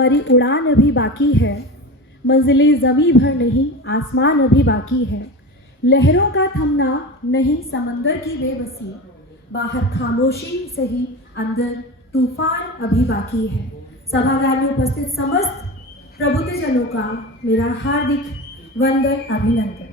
हमारी उड़ान अभी बाकी है, मंजिलें ज़मीं भर नहीं आसमान अभी बाकी है, लहरों का थमना नहीं समंदर की बेबसी, बाहर खामोशी सही अंदर तूफान अभी बाकी है। सभागार में उपस्थित समस्त प्रबुद्धजनों का मेरा हार्दिक वंदन अभिनंदन।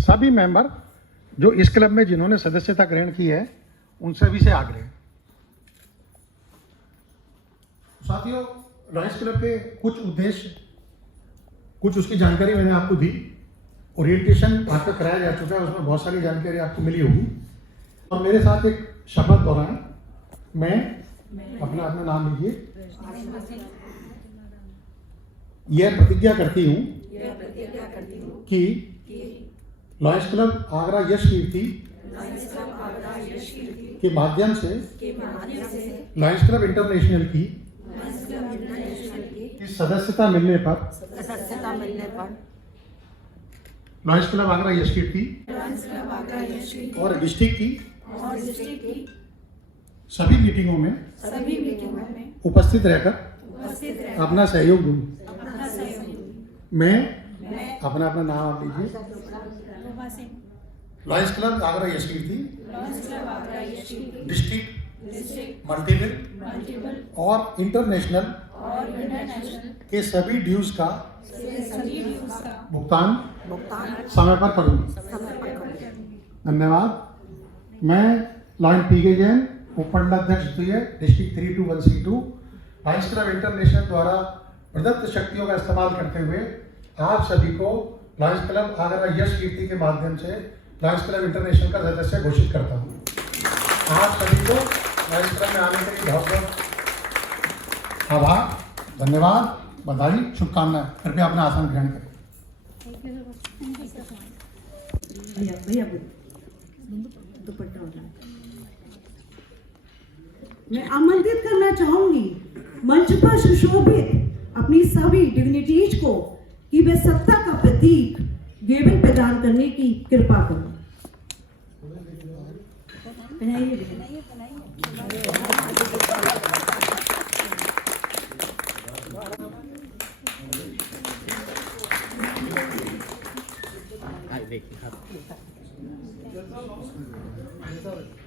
सभी मेंबर जो इस क्लब में जिन्होंने सदस्यता ग्रहण की है उन सभी से आग्रह। साथियों, लॉयंस क्लब के कुछ उद्देश्य, कुछ उसकी जानकारी मैंने आपको दी। ओरिएंटेशन वहाँ पे कराया जा चुका है, उसमें बहुत सारी जानकारी आपको मिली होगी। और मेरे साथ एक शपथ दोहराएं। मैं अपना नाम लीजिए। यह प्रतिज्ञा करती हूँ कि लॉयंस क्लब आगरा यश कीर्ति के माध्यम से लॉयंस क्लब इंटरनेशनल की सदस्यता मिलने पर लॉयंस क्लब आगरा यश कीर्ति और डिस्ट्रिक्ट की सभी मीटिंगों में उपस्थित रहकर अपना सहयोग दूंगी। मैं अपना नाम लीजिए। लॉयंस क्लब आगरा यश कीर्ति डिस्ट्रिक्ट मल्टीपल और इंटरनेशनल के सभी ड्यूज का भुगतान समय पर करूंगा। धन्यवाद। मैं लॉयन पी.के. जैन, उपमंडलाध्यक्ष district 321C2 lions club international द्वारा प्रदत्त शक्तियों का इस्तेमाल करते हुए आप सभी को लॉयंस क्लब आगरा यश कीर्ति के माध्यम से लॉयंस क्लब इंटरनेशनल का सदस्य घोषित करता हूँ। आप सभी को लॉयंस क्लब में आने के लिए बहुत बहुत आभार, धन्यवाद, बधाई, शुभकामनाएं। कृपया अपना आसन ग्रहण करें। मैं आमंत्रित करना चाहूंगी मंच पर सुशोभित अपनी सभी डिग्निटीज को कि वे सत्ता का प्रतीक गेबल प्रदान करने की कृपा करें।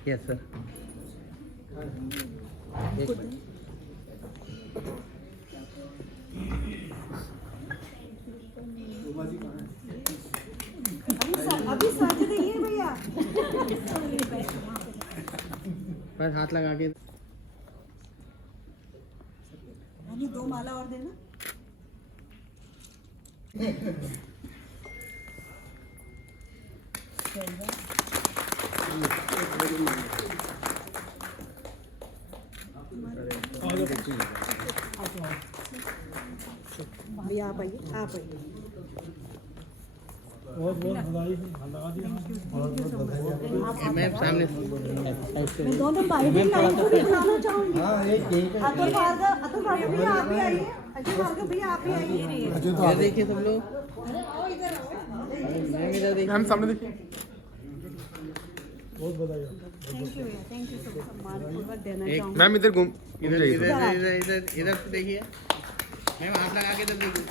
Yes sir. अभी साथ देंगे भैया। बस हाथ लगा के 2 माला और देना। भैया आप आइए, आप आइए। मैम सामने मैं दोनों पाइपिंग लाइन को भी बुलाना चाहूंगी। अतुल भार्गव भैया आप ही आइए, अजय भार्गव भैया आप ही आइए। इधर देखिए सब लोग, मैम इधर देखिए, हम सामने देखिए। थैंक यू सब सम्मानपूर्वक देना एक चाहूंगी। मैम इधर घूम इधर जाइए। इधर इधर इधर इधर से देखिए मैम, हाथ लगा के इधर देखिए।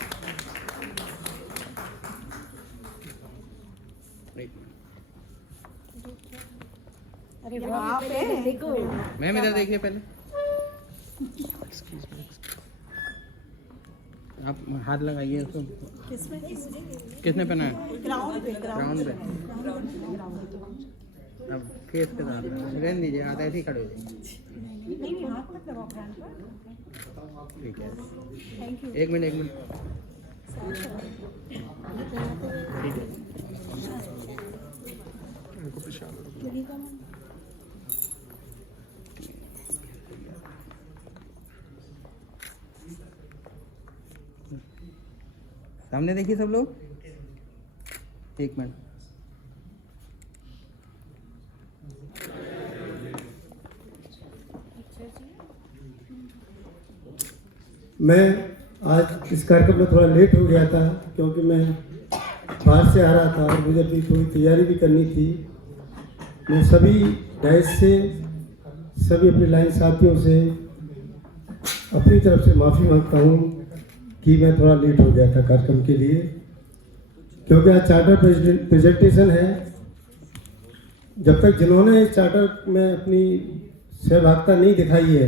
अरे वहाँ पे देखो, मैम इधर देखिए पहले, आप हाथ लगाइए उसको। किसने पहना है? ग्राउंड पे, ग्राउंड पे। अब फेस के साथ रहने दीजिए, हाथ ऐसे ही खड़े हो जाइए। नहीं हाथ मत लगाओ ग्राउंड पर। ठीक है, थैंक यू। एक मिनट ठीक है। सामने देखिए सब लोग, एक मिनट। मैं आज इस कार्यक्रम में थोड़ा लेट हो गया था क्योंकि मैं बाहर से आ रहा था और मुझे अपनी थोड़ी तैयारी भी करनी थी। मैं सभी डैश से, सभी अपने लाइन साथियों से अपनी तरफ से माफ़ी मांगता हूँ कि मैं थोड़ा लेट हो गया था कार्यक्रम के लिए, क्योंकि आज चार्टर प्रेजेंटेशन है। जब तक जिन्होंने इस चार्टर में अपनी सहभागिता नहीं दिखाई है,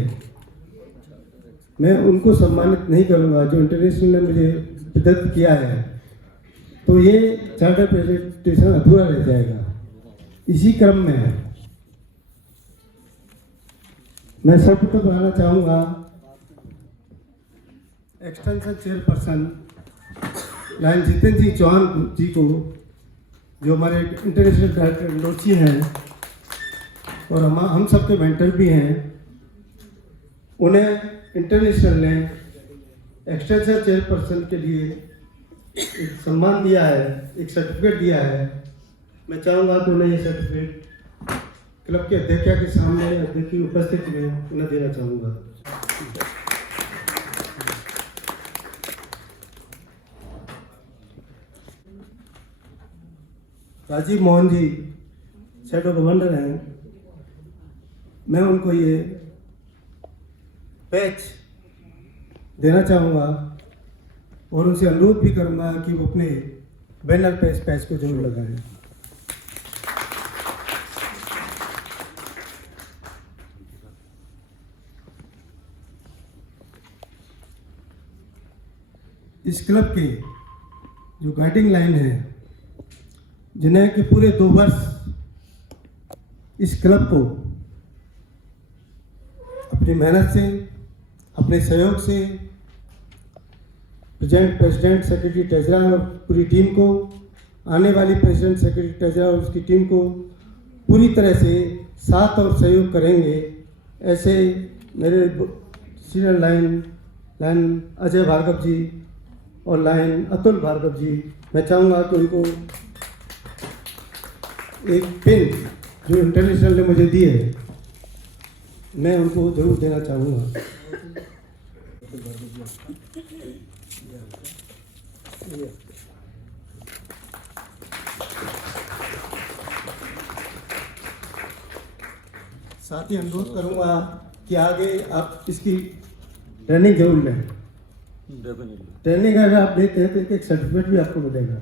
मैं उनको सम्मानित नहीं करूंगा जो इंटरनेशनल ने मुझे प्रदत्त किया है, तो ये चार्टर प्रेजेंटेशन अधूरा रह जाएगा। इसी क्रम में मैं सबको बताना चाहूँगा एक्सटेंशन चेयरपर्सन लाइन जितेंद्र जी चौहान जी को, जो हमारे इंटरनेशनल डायरेक्टर लोची हैं और हम सबके मेंटर भी हैं, उन्हें इंटरनेशनल ने एक्सटेंशन चेयरपर्सन के लिए एक सम्मान दिया है, एक सर्टिफिकेट दिया है। मैं चाहूँगा कि उन्हें ये सर्टिफिकेट क्लब के अध्यक्ष के सामने, अध्यक्ष की उपस्थिति में उन्हें देना चाहूँगा। राजीव मोहन जी शैडो कमांडर हैं, मैं उनको ये पैच देना चाहूँगा और उनसे अनुरोध भी करूँगा कि वो अपने बैनर पे इस पैच को जरूर लगाएं। इस क्लब के जो गाइडिंग लाइन है, जिन्हें कि पूरे 2 वर्ष इस क्लब को अपनी मेहनत से, अपने सहयोग से प्रेसिडेंट सेक्रेटरी ट्रेजरर और पूरी टीम को, आने वाली प्रेसिडेंट सेक्रेटरी ट्रेजरर और उसकी टीम को पूरी तरह से साथ और सहयोग करेंगे। ऐसे मेरे सीनियर लाइन अजय भार्गव जी और लाइन अतुल भार्गव जी, मैं चाहूँगा कि उनको एक पिन जो इंटरनेशनल ने मुझे दी है, मैं उनको जरूर देना चाहूँगा। साथ ही अनुरोध करूँगा कि आगे आप इसकी ट्रेनिंग जरूर लें। ट्रेनिंग अगर आप लेते हैं तो एक सर्टिफिकेट भी आपको मिलेगा।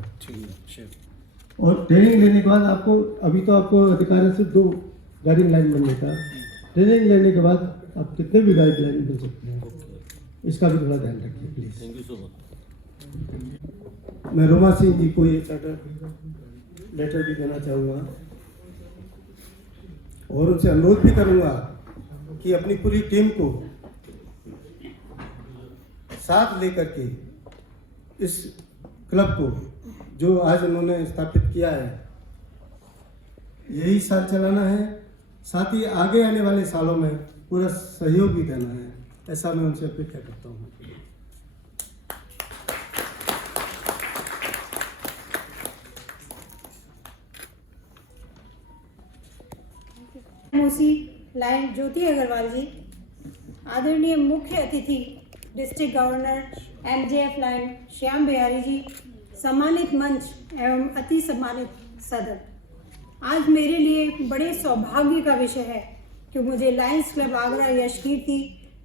और ट्रेनिंग लेने के बाद आपको, अभी तो आपको अधिकार है सिर्फ 2 गाइडिंग लाइन बनने का, ट्रेनिंग लेने के बाद आप कितने भी गाइडलाइन बन सकते हैं। इसका भी थोड़ा ध्यान रखिए please. Thank you so much. मैं रोमा सिंह जी को ये चार्टर लेटर भी देना चाहूँगा और उनसे अनुरोध भी करूँगा कि अपनी पूरी टीम को साथ लेकर के इस क्लब को जो आज उन्होंने स्थापित किया है, यही साथ चलाना है। साथ ही आगे आने वाले सालों में पूरा सहयोग भी देना है, ऐसा मैं उनसे अपेक्षा करता हूँ। मूसी लाइन ज्योति अग्रवाल जी, आदरणीय मुख्य अतिथि district governor MJF lion Shyam Bihari ji, सम्मानित मंच एवं अति सम्मानित सदन, आज मेरे लिए बड़े सौभाग्य का विषय है कि मुझे लायंस क्लब आगरा यशकीर्ति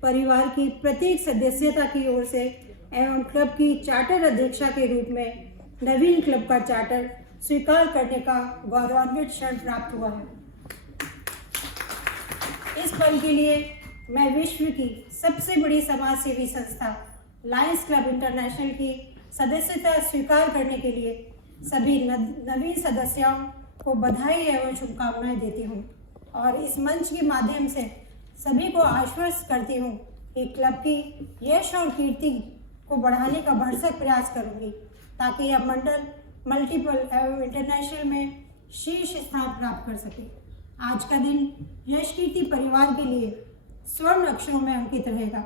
परिवार की प्रत्येक सदस्यता की ओर से एवं क्लब की चार्टर अध्यक्षा के रूप में नवीन क्लब का चार्टर स्वीकार करने का गौरवान्वित क्षण प्राप्त हुआ है। इस पल के लिए मैं विश्व की सबसे बड़ी समाज सेवी संस्था लायंस क्लब इंटरनेशनल की सदस्यता स्वीकार करने के लिए सभी नवीन सदस्यों को बधाई एवं शुभकामनाएं देती हूं और इस मंच के माध्यम से सभी को आश्वस्त करती हूं कि क्लब की यश और कीर्ति को बढ़ाने का भरसक प्रयास करूंगी ताकि यह मंडल मल्टीपल एवं इंटरनेशनल में शीर्ष स्थान प्राप्त कर सके। आज का दिन यशकीर्ति परिवार के लिए स्वर्ण अक्षरों में अंकित रहेगा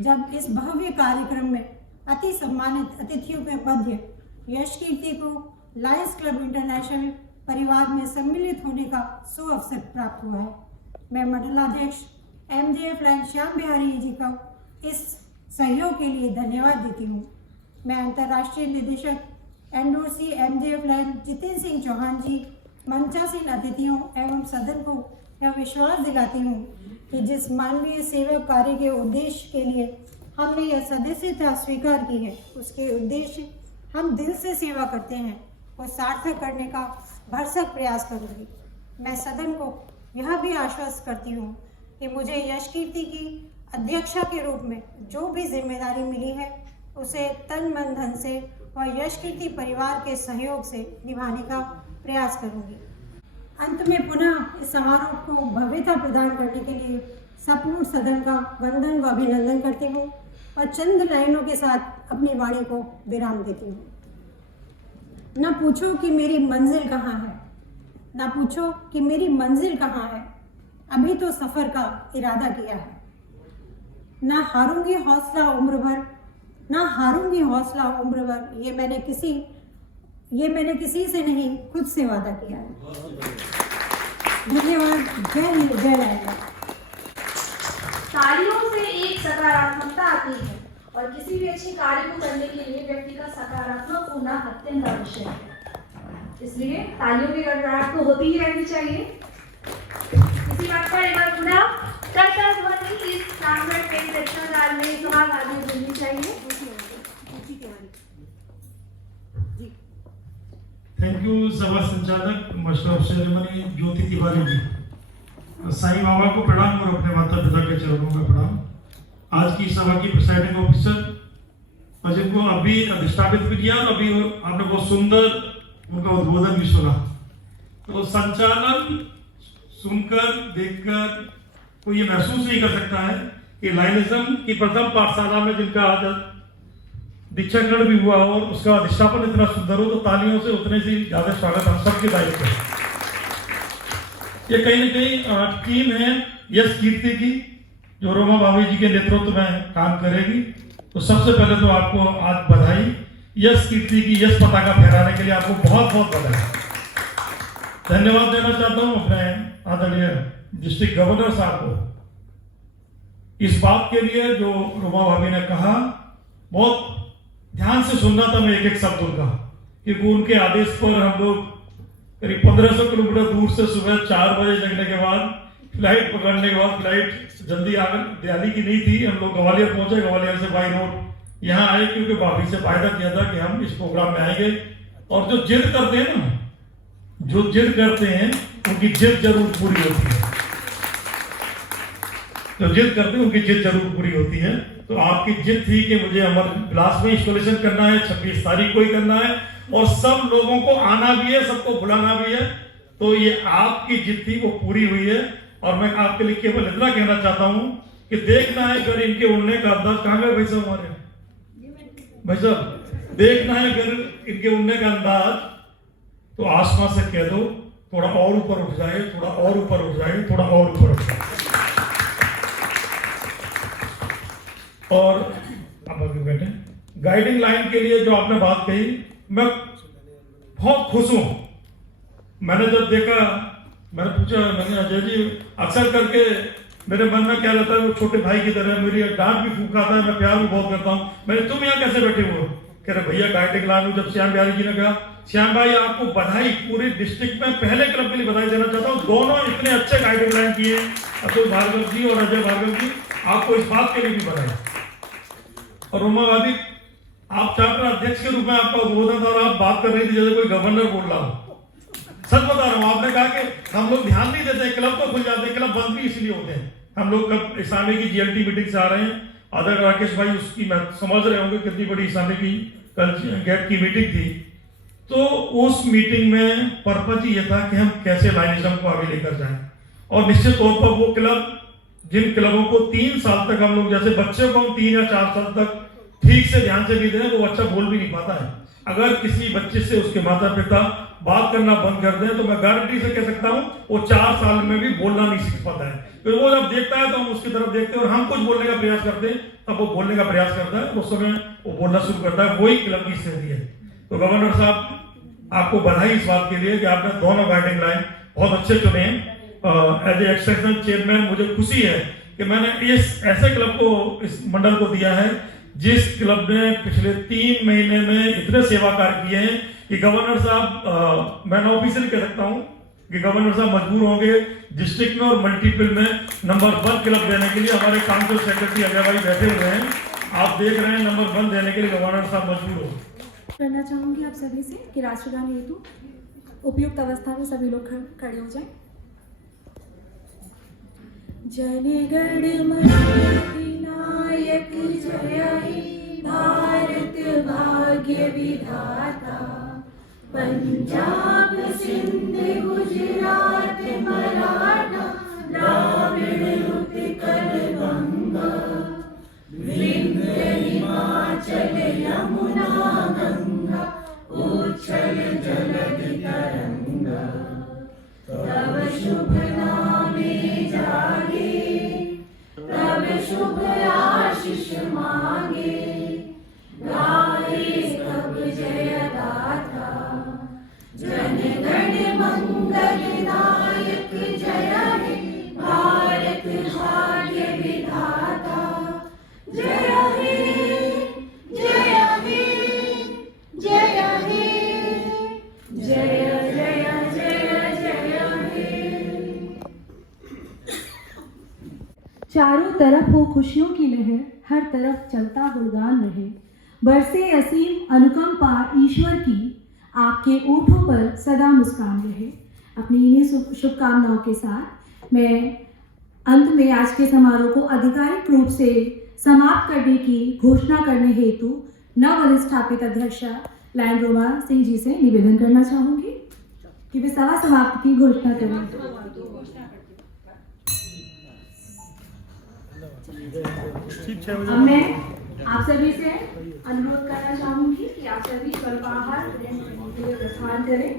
जब इस भव्य कार्यक्रम में अति सम्मानित अतिथियों के मध्य यशकीर्ति को लायंस क्लब इंटरनेशनल परिवार में सम्मिलित होने का सुअवसर प्राप्त हुआ है। मैं मंडलाध्यक्ष MJF लाइन श्याम बिहारी जी का इस सहयोग के लिए धन्यवाद देती हूँ। मैं अंतर्राष्ट्रीय निदेशक NOC MJF lion Jitendra Singh Chauhan ji, मंचासीन अतिथियों एवं सदन को यह विश्वास दिलाती हूँ कि जिस मानवीय सेवा कार्य के उद्देश्य के लिए हमने यह सदस्यता स्वीकार की है, उसके उद्देश्य हम दिल से सेवा करते हैं को सार्थक करने का भरसक प्रयास करूँगी। मैं सदन को यह भी आश्वस्त करती हूँ कि मुझे यशकीर्ति की अध्यक्षा के रूप में जो भी जिम्मेदारी मिली है उसे तन मन धन से और यशकीर्ति परिवार के सहयोग से निभाने का प्रयास करूँगी। अंत में पुनः इस समारोह को भव्यता प्रदान करने के लिए संपूर्ण सदन का वंदन व अभिनंदन करती हूँ और चंद लाइनों के साथ अपनी वाणी को विराम देती हूँ। न पूछो कि मेरी मंजिल कहाँ है, न पूछो कि मेरी मंजिल कहाँ है, अभी तो सफ़र का इरादा किया है। न हारूंगी हौसला उम्र भर, न हारूंगी हौसला उम्र भर, ये मैंने किसी से नहीं खुद से वादा किया है। धन्यवाद। जय हिंद, जय लायंस। तालियों से एक सकारात्मकता आती है और किसी भी अच्छे कार्य को करने के लिए व्यक्ति का सकारात्मक होना अत्यंत आवश्यक है। इसलिए तालियों की गड़गड़ाहट तो होती ही रहनी चाहिए। इसी बात पर एक बार पुनः कर्तव्य इस सामने के दक्षिणदार में सुहाग आदि बोलनी चाहिए। थैंक यू सभा संचालक मास्टर ऑफ सेरेमनी ज्योति तिवारी जी। साईं बाबा को प्रणाम और अपने माता पिता के चरणों में प्रणाम। आज की सभा की प्रिसाइडिंग ऑफिसर और जिनको अभी अधिष्ठापित भी किया, अभी आपने बहुत सुंदर उनका उद्बोधन भी सुना। तो संचालन सुनकर देखकर कोई ये महसूस नहीं कर सकता है कि लायनिज्म की प्रथम पाठशाला में जिनका आज दीक्षाकरण भी हुआ और उसका अधिष्ठापन इतना सुंदर हो, तो तालियों से उतने से ज्यादा स्वागत हम सबके दायित्व है। ये कहीं न कहीं टीम है यशकीर्ति की जो रोमा भाभी जी के नेतृत्व में काम करेगी। तो सबसे पहले तो आपको आज बधाई, यशकीर्ति की यश पताका फहराने के लिए आपको बहुत बहुत बधाई। धन्यवाद देना चाहता हूं अपने आदरणीय डिस्ट्रिक्ट गवर्नर साहब को इस बात के लिए जो रोमा भाभी ने कहा, बहुत ध्यान से सुनना था मैं एक एक शब्द उनका, क्योंकि उनके आदेश पर हम लोग करीब 1500 किलोमीटर दूर से सुबह 4 बजे जगने के बाद फ्लाइट पकड़ने के बाद, फ्लाइट जल्दी आकर दिल्ली की नहीं थी, हम लोग ग्वालियर पहुंचे, ग्वालियर से बाई रोड यहाँ आए क्योंकि भाभी से वायदा किया था कि हम इस प्रोग्राम में आएंगे। और जो जिद करते हैं ना, जो जिद करते हैं उनकी जिद जरूर पूरी होती है। जो जिद करते हैं उनकी जिद जरूर पूरी होती है। तो आपकी जिद थी कि मुझे अमर विलास में इंस्टॉलेशन करना है, 26 तारीख को ही करना है और सब लोगों को आना भी है, सबको बुलाना भी है। तो ये आपकी जिद थी, वो पूरी हुई है। और मैं आपके लिए केवल इतना कहना चाहता हूं कि देखना है अगर इनके उड़ने का अंदाज, कहां गए भाई साहब हमारे भाई साहब, देखना है अगर इनके उड़ने का अंदाज तो आसमान से कह दो थोड़ा और ऊपर उठ जाए, थोड़ा और ऊपर उठ जाए, थोड़ा और ऊपर उठ जाए। और आप आगे बैठे। गाइडिंग लाइन के लिए जो आपने बात कही, मैं बहुत खुश हूं। मैंने जब देखा, मैंने पूछा, मैंने अजय जी अक्सर करके मेरे मन में क्या रहता है, वो छोटे भाई की तरह मेरी डांट भी फूंक आता है, मैं प्यार भी बहुत करता हूँ। मैंने तुम यहाँ कैसे बैठे हो? कह रहे भैया गाइडिंग लाइन में। जब श्याम बिहारी जी ने कहा, श्याम भाई आपको बधाई, पूरी डिस्ट्रिक्ट में पहले क्लब के लिए बधाई देना चाहता हूँ। दोनों इतने अच्छे गाइडिंग लाइन किए, अतुल भार्गव जी और अजय भार्गव जी, आपको इस बात के लिए भी बधाई। और उमा भाभी, आप चैप्टर अध्यक्ष के रूप में आपका उद्बोधन था और आप बात कर रही थी जैसे कोई गवर्नर बोल रहा हो। सच बता रहा हूँ, आपने कहा कि हम लोग ध्यान नहीं देते, क्लब तो खुल जाते हैं, क्लब बंद भी इसलिए होते हैं। हम लोग क्लब इस्लामी की जीएलटी मीटिंग से आ रहे हैं, आदर राकेश भाई उसकी मैं समझ रहे होंगे कितनी बड़ी इस्लामी की कल गेट की मीटिंग थी। तो उस मीटिंग में पर्पज ये था कि हम कैसे लाइनिज्म को आगे लेकर जाएं। और निश्चित तौर पर वो क्लब, जिन क्लबों को 3 साल तक हम लोग, जैसे बच्चे को हम 3 या 4 साल तक ठीक से ध्यान से भी दें, वो अच्छा बोल भी नहीं पाता है। अगर किसी बच्चे से उसके माता पिता बात करना बंद कर दें तो मैं गारंटी से कह सकता हूं वो 4 साल में भी बोलना नहीं सीख पाता है। तो वो जब देखता है तो हम उसकी तरफ देखते हैं और हम कुछ बोलने का प्रयास करते हैं, तब वो बोलने का प्रयास करता है, उस समय वो बोलना शुरू करता है। वही क्लब की स्थिति है। तो गवर्नर साहब, आपको बधाई इस बात के लिए कि आपने दोनों गाइडिंग लाइन बहुत अच्छे चुने हैं। एज ए एक्सटेंशन चेयरमैन मुझे खुशी है कि मैंने इस ऐसे क्लब को, इस मंडल को दिया है जिस क्लब ने पिछले 3 महीने में इतने सेवा कार्य किए हैं कि गवर्नर साहब, मैं ऑफिशियली कह सकता हूं कि गवर्नर साहब मजबूर होंगे डिस्ट्रिक्ट में और मल्टीपल में नंबर 1 क्लब देने के लिए। हमारे काउंसिल सेक्रेटरी अजय भाई बैठे हुए हैं, आप देख रहे हैं, नंबर 1 देने के लिए गवर्नर साहब मजबूर हो। करना चाहूंगी आप सभी से कि राष्ट्रगान हेतु उपयुक्त अवस्था में सभी लोग खड़े हो जाएं। जनगण मन नायक जय हे भारत भाग्य विधाता, पंजाब सिंध गुजरात मराठा द्राविड़ उत्कल गंगा, विंध्य हिमाचल यमुना गंगा, उच्छल जलधि तरंगा, तब शुभ नामे जागे, तब शुभ आशीष मांगे, गाए सब जय गाथा, जनगण मंगल नायक जय हे भारत भाग्य विधाता, जय हे जय हे जय हे जय जय जय जय हे। चारों तरफ हो खुशियों की लहर, हर तरफ चलता गुणगान रहे, बरसे असीम अनुकंपा ईश्वर की, आपके ओठों पर सदा मुस्कान रहे। अपनी इन्हीं शुभकामनाओं के साथ मैं अंत में आज के समारोह को आधिकारिक रूप से समाप्त करने की घोषणा करने हेतु नवअधिष्ठापित अध्यक्ष लाइन रोमा सिंह जी से निवेदन करना चाहूंगी कि वे सभा समाप्ति की घोषणा करें। अब मैं आप सभी से अनुरोध करना चाहूंगी कि आप सभी स्वल्पाहार ग्रहण करने के लिए प्रस्थान करें।